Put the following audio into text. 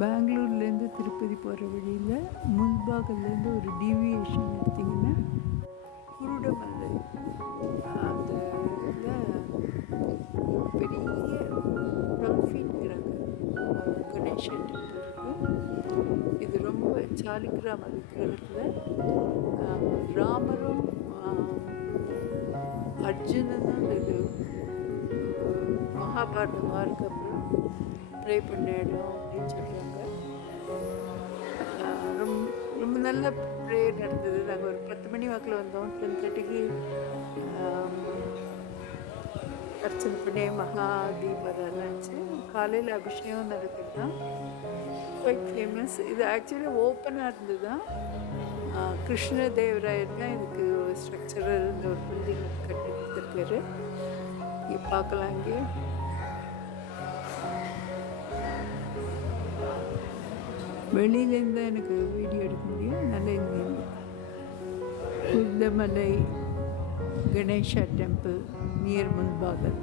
பெங்களூர்லேருந்து திருப்பதி போகிற வழியில் முல்பாகல்லேருந்து ஒரு டீவியேஷன் எடுத்திங்கன்னா குருடமலை அந்த இதில் பெரிய 12 ஃபீட்ங்கிறாங்க கணேஷா டெம்பிள் இருக்குது. இது ரொம்ப சாலிகிராம விக்கிரகத்தில் ராமரும் அர்ஜுனனும் இது மகாபாரதம் வாருக்கு அப்புறம் ப்ரே பண்ண இடம் அப்படின்னு சொல்கிறாங்க. ரொம்ப நல்ல ப்ரேயர் நடந்தது. நாங்கள் ஒரு 10 மணி வாக்கில் வந்தோம். 10:30க்கு அர்ச்சனை பண்ணி மகா தீபாராதனை ஆச்சு. காலையில் அபிஷேகம் நடக்குது தான் குவைட் ஃபேமஸ். இது ஆக்சுவலி ஓப்பனாக இருந்தது தான். கிருஷ்ண தேவராயர் தான் இதுக்கு ஸ்ட்ரக்சரல் இந்த ஒரு பில்டிங் கட்டி கொடுத்துருக்காரு. இங்கே பார்க்கலாம். இங்கே வெளியிலேருந்து தான் எனக்கு வீடியோ எடுக்க முடியும். நல்ல இந்த குருடுமலை கணேஷா டெம்பிள் நியர் முல்பாகல்.